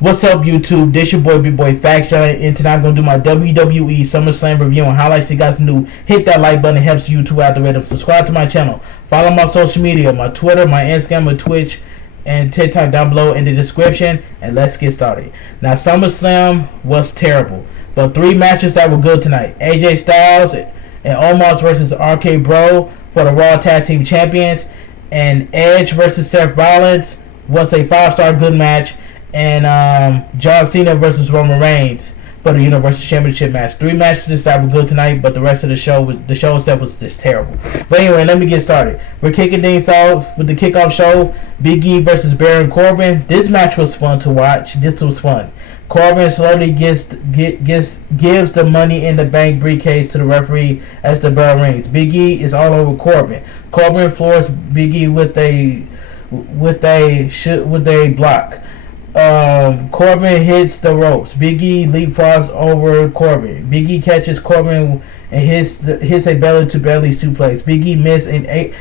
What's up, YouTube? This your boy, Big Boy Faction, and tonight I'm gonna do my WWE Summerslam review and highlights. You guys new, hit that like button. It helps YouTube algorithm. Subscribe to my channel. Follow my social media, my Twitter, my Instagram, my Twitch, and TikTok down below in the description. And let's get started. Now, SummerSlam was terrible, but three matches that were good tonight: AJ Styles and Omos versus RK Bro for the Raw Tag Team Champions, and Edge versus Seth Rollins was a 5-star good match. And John Cena versus Roman Reigns for the Universal Championship match. Three matches that were good tonight, but the rest of the show itself was just terrible. But anyway, let me get started. We're kicking things off with the kickoff show. Biggie versus Baron Corbin. This match was fun to watch. This was fun. Corbin slowly gives the Money in the Bank briefcase to the referee as the bell rings. Biggie is all over Corbin. Corbin floors Biggie with a block. Corbin hits the ropes. Biggie leapfrogs over Corbin. Biggie catches Corbin and hits a belly-to-belly suplex. Biggie missed an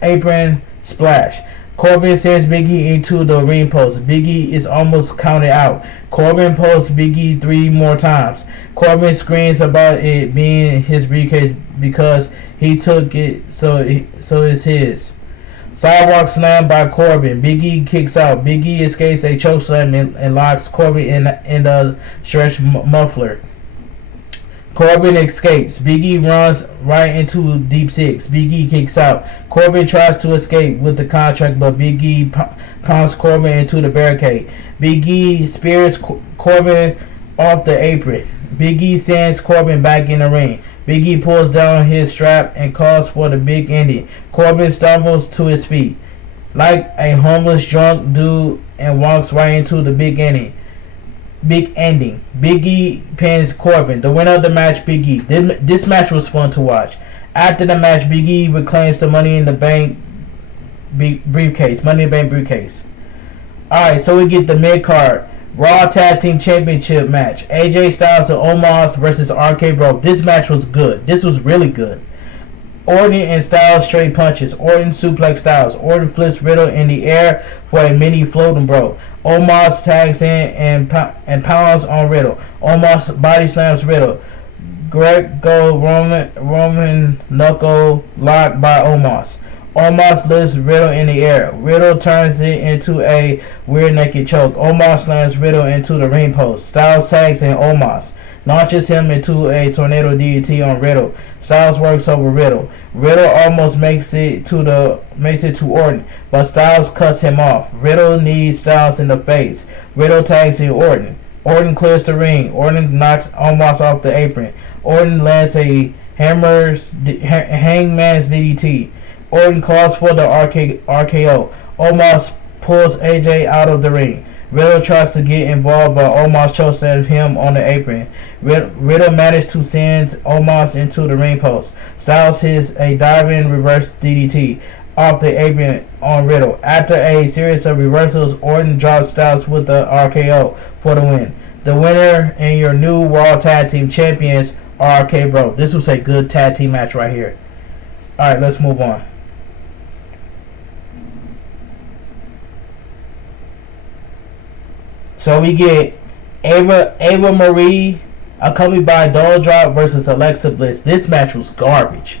apron splash. Corbin sends Biggie into the ring post. Biggie is almost counted out. Corbin posts Biggie 3 more times. Corbin screams about it being his briefcase because he took it, so it's his. Sidewalk slam by Corbin. Biggie kicks out. Biggie escapes a chokeslam and locks Corbin in the stretch muffler. Corbin escapes. Biggie runs right into Deep Six. Biggie kicks out. Corbin tries to escape with the contract, but Biggie pounds Corbin into the barricade. Biggie spears Corbin off the apron. Biggie sends Corbin back in the ring. Biggie pulls down his strap and calls for the big ending. Corbin stumbles to his feet like a homeless drunk dude and walks right into the big ending. Biggie pins Corbin. The winner of the match, Biggie. This match was fun to watch. After the match, Biggie reclaims the Money in the Bank briefcase. Money in the Bank briefcase. Alright, so we get the mid-card Raw Tag Team Championship match. AJ Styles and Omos versus RK Bro. This match was good. This was really good. Orton and Styles trade punches. Orton suplex Styles. Orton flips Riddle in the air for a mini floating bro. Omos tags in and pounds on Riddle. Omos body slams Riddle. Roman knuckle lock by Omos. Omos lifts Riddle in the air. Riddle turns it into a rear naked choke. Omos slams Riddle into the ring post. Styles tags in Omos. Launches him into a tornado DDT on Riddle. Styles works over Riddle. Riddle almost makes it to Orton, but Styles cuts him off. Riddle needs Styles in the face. Riddle tags in Orton. Orton clears the ring. Orton knocks Omos off the apron. Orton lands a hangman's DDT. Orton calls for the RKO. Omos pulls AJ out of the ring. Riddle tries to get involved, but Omos chokeslams him on the apron. Riddle managed to send Omos into the ring post. Styles hits a diving reverse DDT off the apron on Riddle. After a series of reversals, Orton drops Styles with the RKO for the win. The winner and your new Raw Tag Team Champions, RK Bro. This was a good tag team match right here. Alright, let's move on. So we get Ava Marie accompanied by Doudrop versus Alexa Bliss. This match was garbage.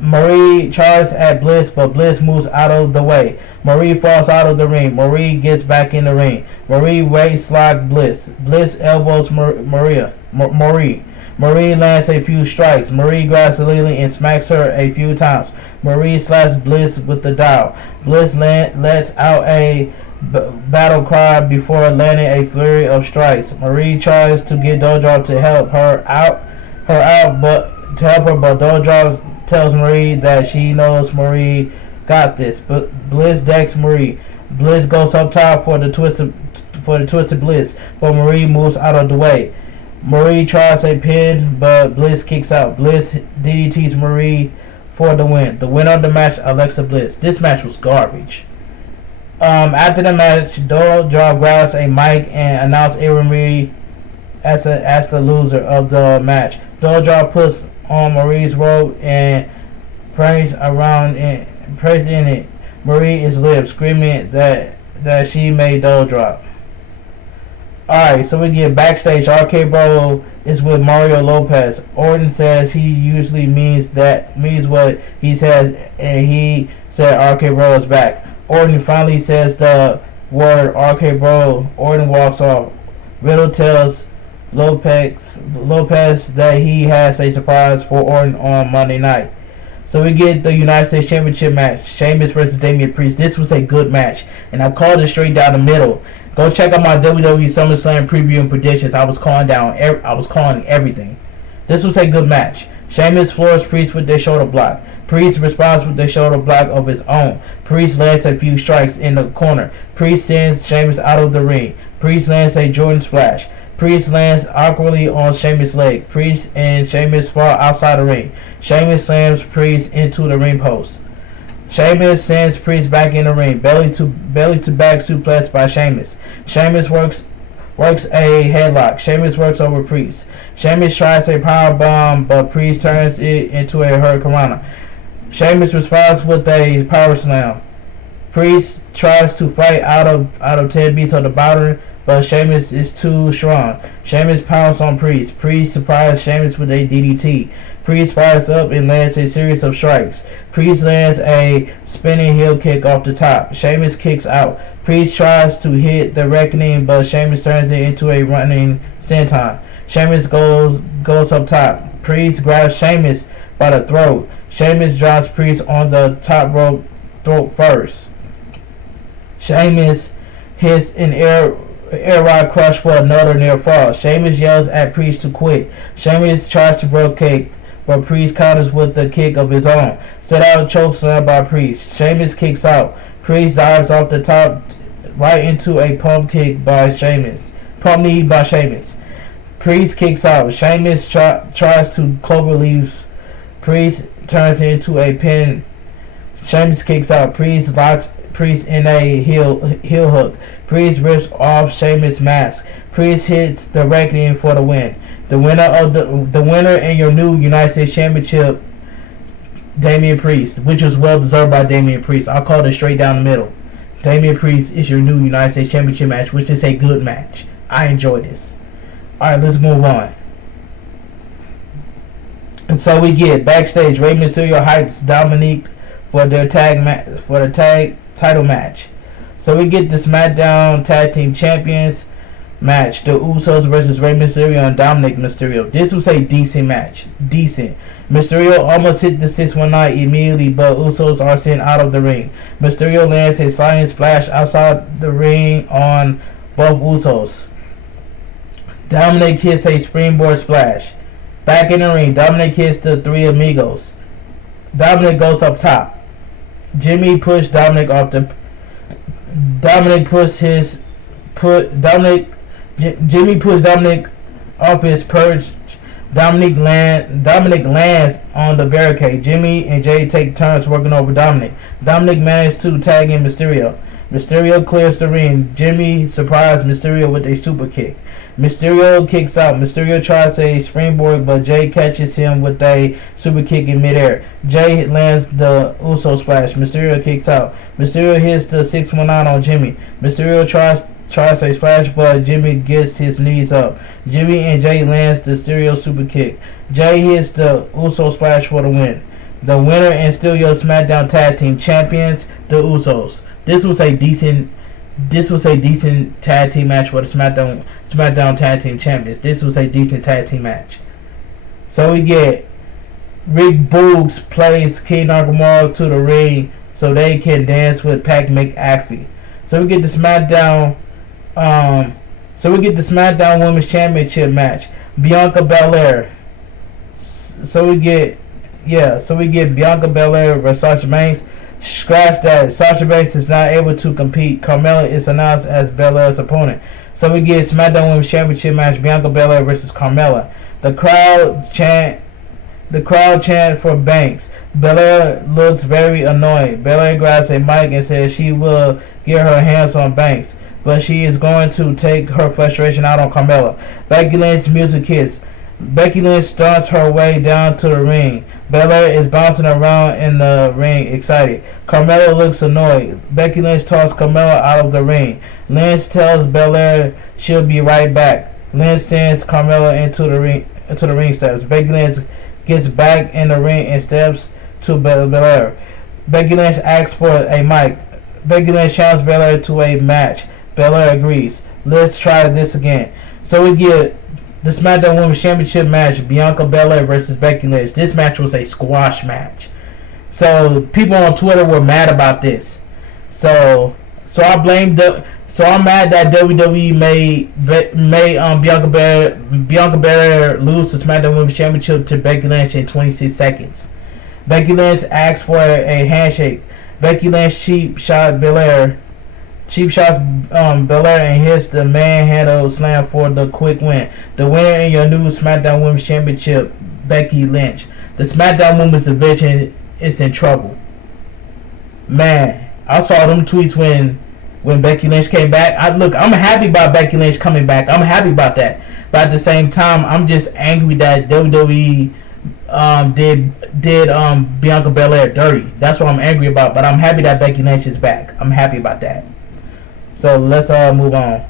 Marie charges at Bliss, but Bliss moves out of the way. Marie falls out of the ring. Marie gets back in the ring. Marie waist-locks Bliss. Bliss elbows Marie. Marie lands a few strikes. Marie grabs Lily and smacks her a few times. Marie slaps Bliss with the dial. Bliss lets out a battle cry before landing a flurry of strikes. Marie tries to get Doudrop to help her out, but Doudrop tells Marie that she knows Marie got this. But Bliss decks Marie. Bliss goes up top for the twisted Bliss, but Marie moves out of the way. Marie tries a pin, but Bliss kicks out. Bliss DDTs Marie for the win. The winner of the match, Alexa Bliss. This match was garbage. After the match, Doudrop grabs a mic and announces Ava Marie as the loser of the match. Doudrop puts on Marie's robe and prays in it. Marie is live, screaming that that she made dough drop. Alright, so we get backstage. RK Bro is with Mario Lopez. Orton says he usually means what he says, and he said RK Bro is back. Orton finally says the word RK Bro. Orton walks off. Riddle tells Lopez that he has a surprise for Orton on Monday night. So we get the United States Championship match. Sheamus versus Damian Priest. This was a good match, and I called it straight down the middle. Go check out my WWE Summerslam preview and predictions. I was calling everything. This was a good match. Sheamus floors Priest with their shoulder block. Priest responds with their shoulder block of his own. Priest lands a few strikes in the corner. Priest sends Sheamus out of the ring. Priest lands a Jordan splash. Priest lands awkwardly on Sheamus' leg. Priest and Sheamus fall outside the ring. Sheamus slams Priest into the ring post. Sheamus sends Priest back in the ring. Belly to back suplex by Sheamus. Sheamus works a headlock. Sheamus works over Priest. Sheamus tries a power bomb, but Priest turns it into a hurricanrana. Sheamus responds with a power slam. Priest tries to fight out of 10 beats on the bottom, but Sheamus is too strong. Sheamus pounds on Priest. Priest surprises Sheamus with a DDT. Priest fires up and lands a series of strikes. Priest lands a spinning heel kick off the top. Sheamus kicks out. Priest tries to hit the Reckoning, but Sheamus turns it into a running senton. Sheamus goes up top. Priest grabs Sheamus by the throat. Sheamus drops Priest on the top rope throat first. Sheamus hits an air rod crush for another near fall. Sheamus yells at Priest to quit. Sheamus tries to broke kick, but Priest counters with the kick of his own. Set out chokeslam by Priest. Sheamus kicks out. Priest dives off the top right into a pump kick by Sheamus. Pump knee by Sheamus. Priest kicks out. Sheamus tries to clover leaves. Priest turns it into a pin. Sheamus kicks out. Priest locks Priest in a heel hook. Priest rips off Sheamus' mask. Priest hits the Reckoning for the win. The winner and your new United States Championship, Damian Priest, which was well deserved by Damian Priest. I'll call it straight down the middle. Damian Priest is your new United States Championship match, which is a good match. I enjoy this. Alright, let's move on. And so we get backstage. Rey Mysterio hypes Dominique for their tag title match. So we get the SmackDown Tag Team Champions match. The Usos versus Rey Mysterio and Dominic Mysterio. This was a decent match. Mysterio almost hit the 619 immediately, but Usos are sent out of the ring. Mysterio lands a sliding splash outside the ring on both Usos. Dominic hits a springboard splash. Back in the ring, Dominic hits the Three Amigos. Dominic goes up top. Jimmy pushed Dominic off the. Jimmy pushed Dominic off his perch. Dominic lands on the barricade. Jimmy and Jay take turns working over Dominic. Dominic managed to tag in Mysterio. Mysterio clears the ring. Jimmy surprised Mysterio with a super kick. Mysterio kicks out. Mysterio tries a springboard, but Jay catches him with a super kick in midair. Jay lands the Uso splash. Mysterio kicks out. Mysterio hits the 619 on Jimmy. Mysterio tries a splash, but Jimmy gets his knees up. Jimmy and Jay lands the Mysterio super kick. Jay hits the Uso splash for the win. The winner and still your SmackDown Tag Team Champions, the Usos. This was a decent tag team match for the SmackDown Tag Team Champions. This was a decent tag team match. So we get Rick Boogs plays King Nakamura to the ring so they can dance with Pac McAfee. So we get the SmackDown Women's Championship match. Bianca Belair. So we get Bianca Belair versus Sasha Banks. Scratch that. Sasha Banks is not able to compete. Carmela is announced as Belair's opponent. So we get SmackDown Women's Championship match. Bianca Belair versus Carmela. The crowd chant for Banks. Belair looks very annoyed. Belair grabs a mic and says she will get her hands on Banks, but she is going to take her frustration out on Carmela. Becky Lynch music hits. Becky Lynch starts her way down to the ring. Belair is bouncing around in the ring, excited. Carmela looks annoyed. Becky Lynch tosses Carmela out of the ring. Lynch tells Belair she'll be right back. Lynch sends Carmela into the ring steps. Becky Lynch gets back in the ring and steps to Belair. Becky Lynch asks for a mic. Becky Lynch challenges Belair to a match. Belair agrees. Let's try this again. So we get the SmackDown Women's Championship match, Bianca Bella versus Becky Lynch. This match was a squash match. So people on Twitter were mad about this. So I'm mad that WWE made Bianca Belair lose the SmackDown Women's Championship to Becky Lynch in 26 seconds. Becky Lynch asked for a handshake. Becky Lynch cheap shots Belair and hits the manhandle slam for the quick win. The winner in your new SmackDown Women's Championship, Becky Lynch. The SmackDown Women's division is in trouble. Man, I saw them tweets when Becky Lynch came back. I'm happy about Becky Lynch coming back. I'm happy about that. But at the same time, I'm just angry that WWE did Bianca Belair dirty. That's what I'm angry about. But I'm happy that Becky Lynch is back. I'm happy about that. So let's move on.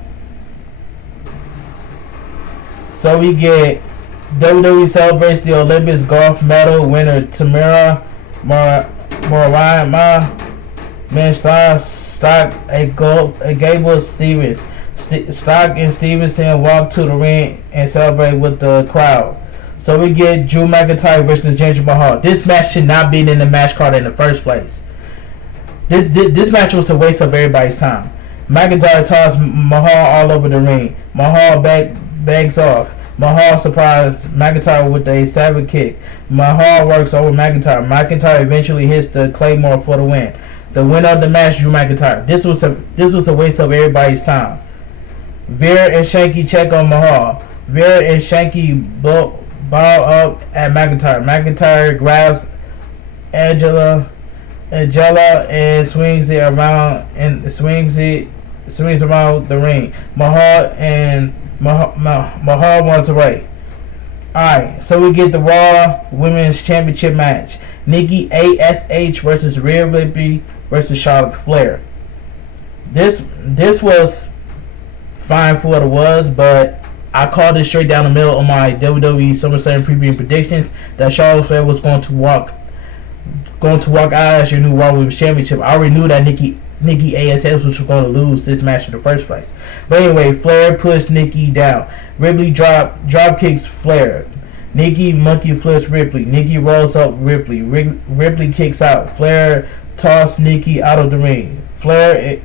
So we get WWE Celebrates the Olympics golf medal winner Tamara Morayama Stock Gable Stevens. Stock and Stevenson walk to the ring and celebrate with the crowd. So we get Drew McIntyre versus Ginger Bahar. This match should not be in the match card in the first place. This match was a waste of everybody's time. McIntyre tossed Mahal all over the ring. Mahal begs off. Mahal surprised McIntyre with a savage kick. Mahal works over McIntyre. McIntyre eventually hits the Claymore for the win. The winner of the match, Drew McIntyre. This was a waste of everybody's time. Veer and Shanky check on Mahal. Veer and Shanky ball up at McIntyre. McIntyre grabs Angela and swings it around the ring. Mahal wants away. Alright, so we get the Raw Women's Championship match. Nikki ASH versus Rhea Ripley versus Charlotte Flair. This was fine for what it was, but I called it straight down the middle on my WWE Summerslam preview predictions that Charlotte Flair was going to walk out as your new Raw Women's Championship. I already knew that Nikki ASH was going to lose this match in the first place. But anyway, Flair pushed Nikki down. Ripley drop kicks Flair. Nikki monkey flips Ripley. Nikki rolls up Ripley. Ripley kicks out. Flair tossed Nikki out of the ring. Flair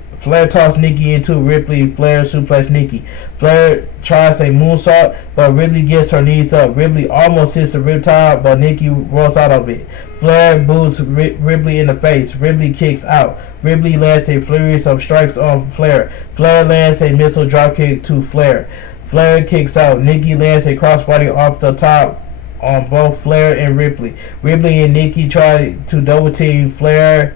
tossed Nikki into Ripley. Flair suplex Nikki. Flair tries a moonsault, but Ripley gets her knees up. Ripley almost hits the riptide, but Nikki rolls out of it. Flair boots Ripley in the face. Ripley kicks out. Ripley lands a flurry of strikes on Flair. Flair lands a missile dropkick to Flair. Flair kicks out. Nikki lands a crossbody off the top on both Flair and Ripley. Ripley and Nikki try to double team Flair.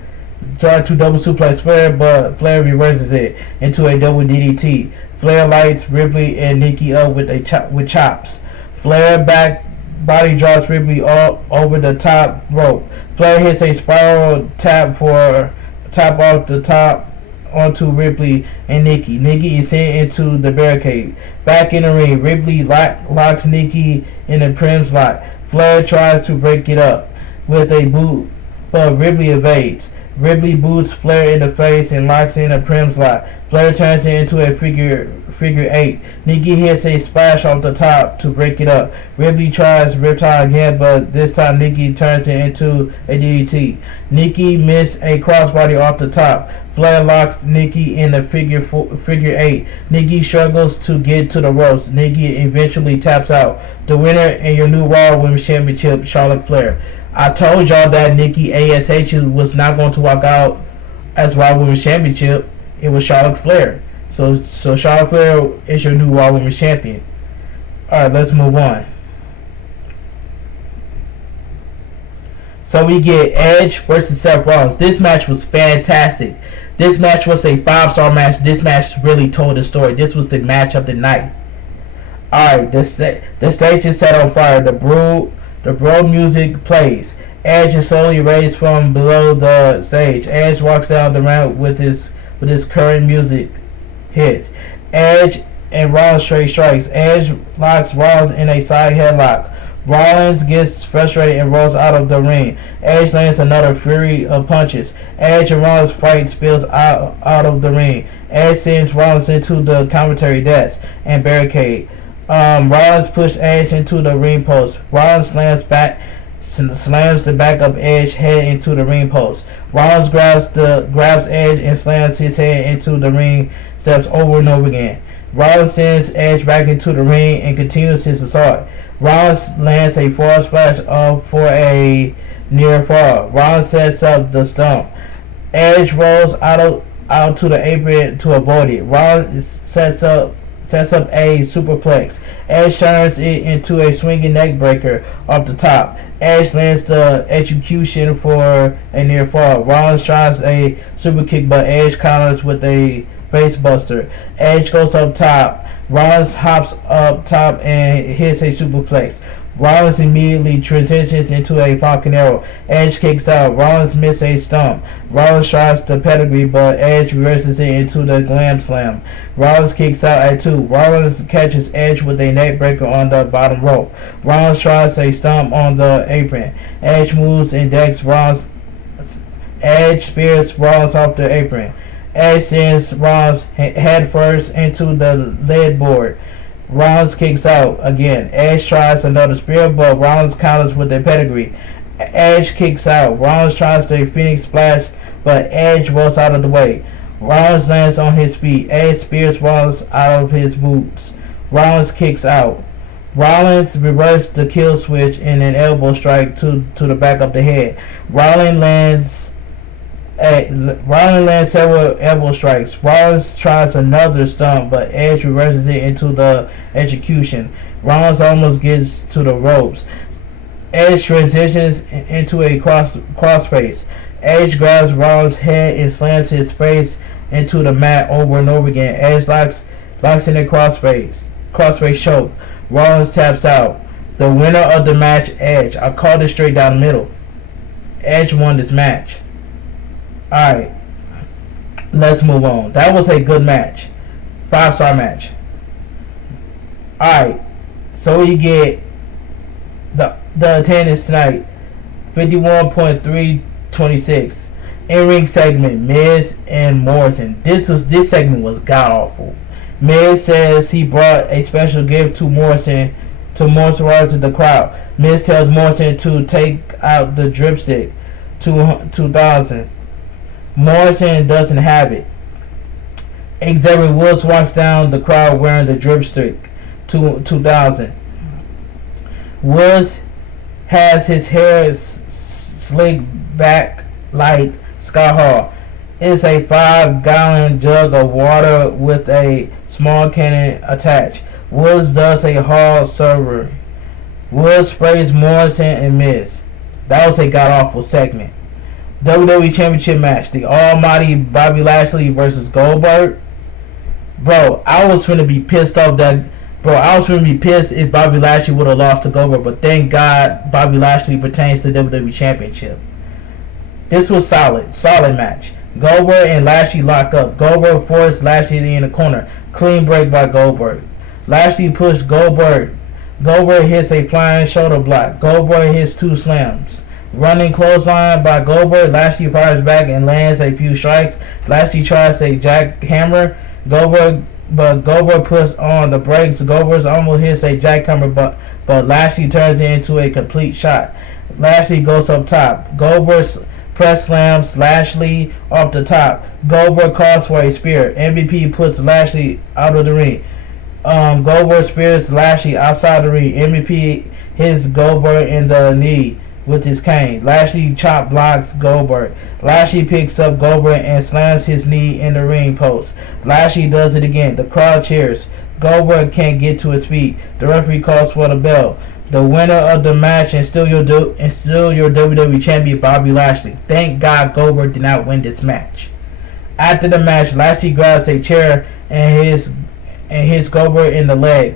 Try to double suplex Flair, but Flair reverses it into a double DDT. Flair lights Ripley and Nikki up with chops. Flair back body drops Ripley all over the top rope. Flair hits a spiral tap off the top onto Ripley and Nikki. Nikki is sent into the barricade. Back in the ring, Ripley locks Nikki in a Prim's lock. Flair tries to break it up with a boot, but Ripley evades. Ripley boots Flair in the face and locks in a Prim's lock. Flair turns it into a figure eight. Nikki hits a splash off the top to break it up. Ripley tries Riptide again, but this time Nikki turns it into a DDT. Nikki missed a crossbody off the top. Flair locks Nikki in a figure eight. Nikki struggles to get to the ropes. Nikki eventually taps out. The winner in your new Raw Women's Championship, Charlotte Flair. I told y'all that Nikki ASH was not going to walk out as Raw Women's Championship. It was Charlotte Flair. So Charlotte Flair is your new Raw Women's Champion. Alright, let's move on. So we get Edge versus Seth Rollins. This match was fantastic. This match was a 5-star match. This match really told the story. This was the match of the night. Alright, the stage is set on fire. The The bro music plays. Edge is slowly raised from below the stage. Edge walks down the ramp with his current music hits. Edge and Rollins trade strikes. Edge locks Rollins in a side headlock. Rollins gets frustrated and rolls out of the ring. Edge lands another flurry of punches. Edge and Rollins fight spills out of the ring. Edge sends Rollins into the commentary desk and barricade. Rollins pushed Edge into the ring post. Rollins slams the back of Edge head into the ring post. Rollins grabs Edge and slams his head into the ring steps over and over again. Rollins sends Edge back into the ring and continues his assault. Rollins lands a fall splash for a near fall. Rollins sets up the stump. Edge rolls out to the apron to avoid it. Rollins sets up a superplex. Edge turns it into a swinging neck breaker off the top. Edge lands the execution for a near fall. Rollins tries a super kick, but Edge counters with a face buster. Edge goes up top. Rollins hops up top and hits a superplex. Rollins immediately transitions into a Falcon Arrow. Edge kicks out. Rollins misses a stump. Rollins tries the pedigree, but Edge reverses it into the Glam Slam. Rollins kicks out at 2. Rollins catches Edge with a neck breaker on the bottom rope. Rollins tries a stomp on the apron. Edge moves and decks Rollins. Edge spears Rollins off the apron. Edge sends Rollins head first into the lead board. Rollins kicks out again. Edge tries another spear, but Rollins counters with a pedigree. Edge kicks out. Rollins tries the Phoenix Splash, but Edge rolls out of the way. Rollins lands on his feet. Edge spears Rollins out of his boots. Rollins kicks out. Rollins reverses the kill switch in an elbow strike to the back of the head. Rollins lands several elbow strikes. Rollins tries another stump, but Edge reverses it into the execution. Rollins almost gets to the ropes. Edge transitions into a crossface. Edge grabs Rollins' head and slams his face into the mat over and over again. Edge locks in a crossface choke. Rollins taps out. The winner of the match, Edge. I called it straight down the middle. Edge won this match. Alright, let's move on. That was a good match. 5-star match. Alright, so you get the attendance tonight, 51.326. In-ring segment, Miz and Morrison. This segment was god-awful. Miz says he brought a special gift to Morrison to moisturize the crowd. Miz tells Morrison to take out the dripstick. 2000. Morrison doesn't have it. Xavier Woods walks down the crowd wearing the dripstick. 2000. Woods has his hair slicked back like Scott Hall. It's a 5-gallon jug of water with a small cannon attached. Woods does a hall server. Woods sprays Morrison and Miz. That was a god-awful segment. WWE Championship match. The almighty Bobby Lashley versus Goldberg. Bro, I was finna be pissed off if Bobby Lashley would have lost to Goldberg, but thank God Bobby Lashley pertains to WWE Championship. This was solid match. Goldberg and Lashley lock up. Goldberg forced Lashley in the corner. Clean break by Goldberg. Lashley pushed Goldberg. Goldberg hits a flying shoulder block. Goldberg hits 2 slams. Running clothesline by Goldberg. Lashley fires back and lands a few strikes. Lashley tries a jackhammer. Goldberg puts on the brakes. Goldberg almost hits a jackhammer, but Lashley turns it into a complete shot. Lashley goes up top. Goldberg press slams Lashley off the top. Goldberg calls for a spear. MVP puts Lashley out of the ring. Goldberg spears Lashley outside the ring. MVP hits Goldberg in the knee with his cane. Lashley chop blocks Goldberg. Lashley picks up Goldberg and slams his knee in the ring post. Lashley does it again. The crowd cheers. Goldberg can't get to his feet. The referee calls for the bell. The winner of the match and still your WWE champion, Bobby Lashley. Thank God Goldberg did not win this match. After the match, Lashley grabs a chair and hits Goldberg in the leg.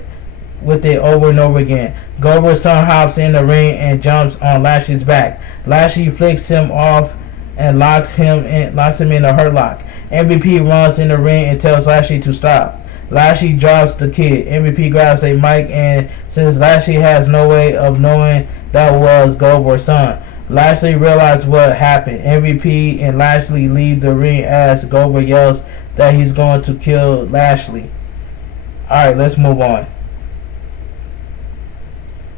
with it over and over again. Goldberg's son hops in the ring and jumps on Lashley's back. Lashley flicks him off and locks him in a hurt lock. MVP runs in the ring and tells Lashley to stop. Lashley drops the kid. MVP grabs a mic and since Lashley has no way of knowing that was Goldberg's son, Lashley realizes what happened. MVP and Lashley leave the ring as Goldberg yells that he's going to kill Lashley. Alright, let's move on.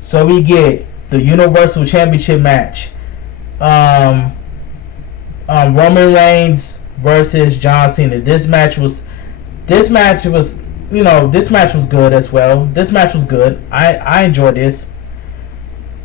So we get the Universal Championship match. Roman Reigns versus John Cena. This match was good as well. This match was good. I enjoyed this.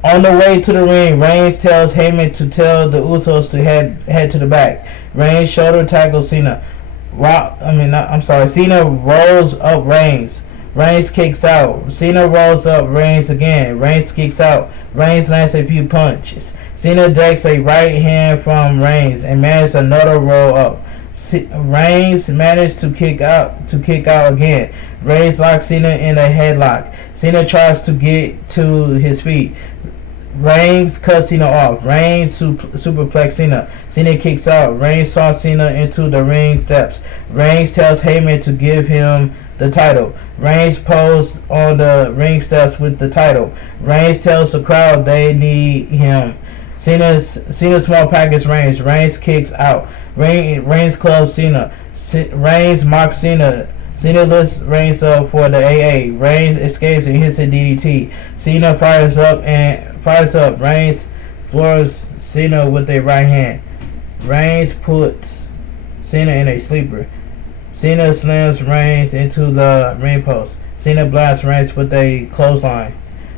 On the way to the ring, Reigns tells Heyman to tell the Usos to head to the back. Reigns shoulder tackles Cena. Cena rolls up Reigns. Reigns kicks out. Cena rolls up Reigns again. Reigns kicks out. Reigns lands a few punches. Cena decks a right hand from Reigns and manages another roll up. Reigns managed to kick out again. Reigns locks Cena in a headlock. Cena tries to get to his feet. Reigns cuts Cena off. Reigns superplex Cena. Cena kicks out. Reigns saw Cena into the ring steps. Reigns tells Heyman to give him the title. Reigns posed on the ring steps with the title. Reigns tells the crowd they need him. Cena small package Reigns. Reigns kicks out. Reigns clubs Cena. Reigns mocks Cena. Cena lifts Reigns up for the AA. Reigns escapes and hits a DDT. Cena fires up. Reigns floors Cena with a right hand. Reigns puts Cena in a sleeper. Cena slams Reigns into the ring post. Cena blasts Reigns with a clothesline.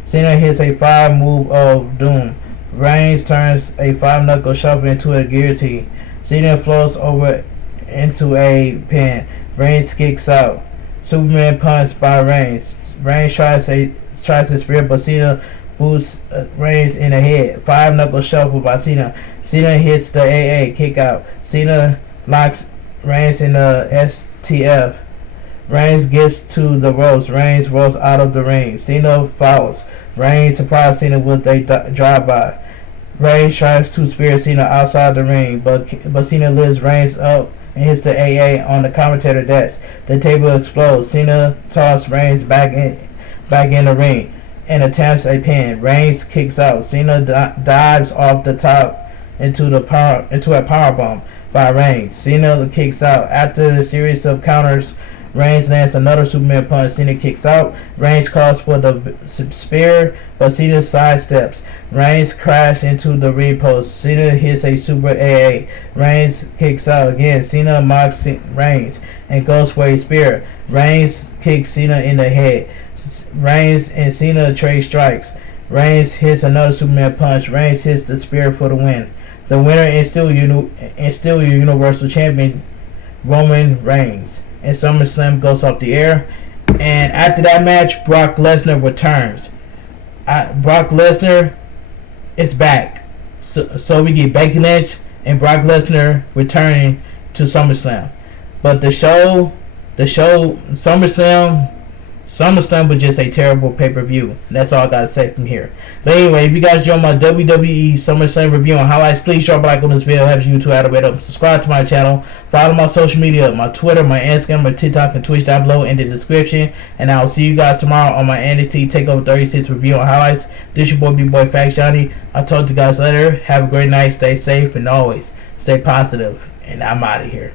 Cena hits a 5 move of doom. Reigns turns a 5-knuckle shuffle into a guillotine. Cena floats over into a pin. Reigns kicks out. Superman punch by Reigns. Reigns tries to spear, but Cena boosts Reigns in the head. 5-knuckle shuffle by Cena. Cena hits the AA kick out. Cena locks Reigns in the STF. Reigns gets to the ropes. Reigns rolls out of the ring. Cena fouls. Reigns surprises Cena with a drive-by. Reigns tries to spear Cena outside the ring, but Cena lifts Reigns up and hits the AA on the commentator desk. The table explodes. Cena tosses Reigns back in the ring and attempts a pin. Reigns kicks out. Cena dives off the top into a powerbomb by Reigns. Cena kicks out. After a series of counters, Reigns lands another Superman punch. Cena kicks out. Reigns calls for the spear, but Cena sidesteps. Reigns crashes into the ring post. Cena hits a super AA. Reigns kicks out again. Cena mocks Reigns and goes for a spear. Reigns kicks Cena in the head. Reigns and Cena trade strikes. Reigns hits another Superman punch. Reigns hits the spear for the win. The winner is still Universal Champion Roman Reigns. And SummerSlam goes off the air. And after that match, Brock Lesnar returns. Brock Lesnar is back. So we get Becky Lynch and Brock Lesnar returning to SummerSlam. But the show SummerSlam was just a terrible pay-per-view. That's all I gotta say from here. But anyway, if you guys enjoyed my WWE Summerslam review and highlights, please drop a like on this video. It helps YouTube algorithm. Subscribe to my channel. Follow my social media, my Twitter, my Instagram, my TikTok, and Twitch down below in the description. And I will see you guys tomorrow on my NXT TakeOver 36 review and highlights. This your boy, B-Boy Fact Johnny. I'll talk to you guys later. Have a great night. Stay safe and always stay positive. And I'm out of here.